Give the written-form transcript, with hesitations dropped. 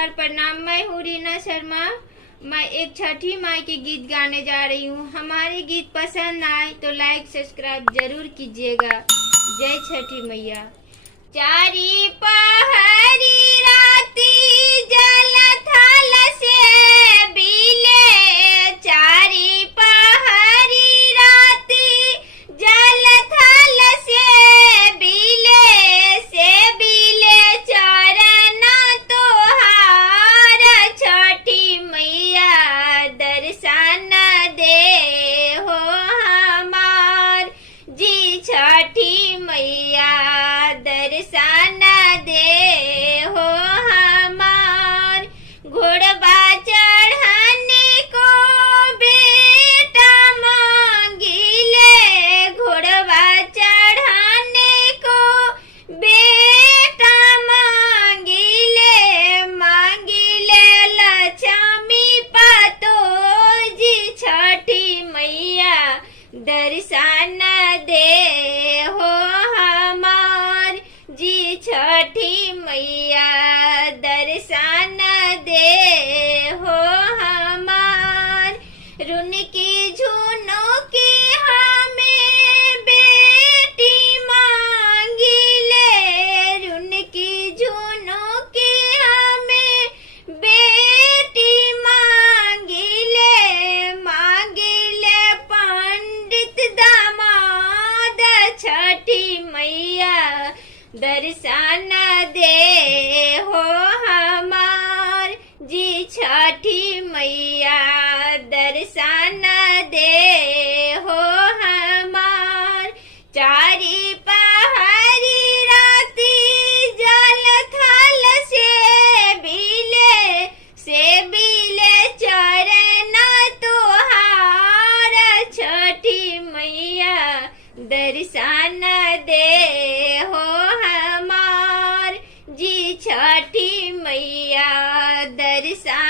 नमस्कार प्रणाम। मैं हूँ रीना शर्मा। मैं एक छठी माई के गीत गाने जा रही हूँ। हमारे गीत पसंद आए तो लाइक सब्सक्राइब जरूर कीजिएगा। जय छठी मैया। चारी पहरी राती जल थल से बीले, चारी पहरी राती जल थल से बीले चरण तोहार। छठी मैया दर्शन दे हो हमार जी, छठी मैया दर्शन दे हो हमार। घोड़वा चढ़ने को बेटा मांगिले, घोड़वा चढ़ने को बेटा मांगिले, मांगिले लक्ष्मी पतो जी, छठी मैया दर्शन दे हो हमार जी, छठी मैया दर्शन दे हो हमार। रुन की झुनो की हमें बेटी मांगिले, रुन की झुनो की हमें बेटी मांगिले, मांगिले पंडित दामाद। छठी मैया दर्शन दे हो हमार जी, छठी मैया दर्शन दे हो हमार। चारी पहरी राती जल थल से बीले चरण तोहार। छठी मैया दर्शन दे हो हमार जी, छठी मैया दर्शन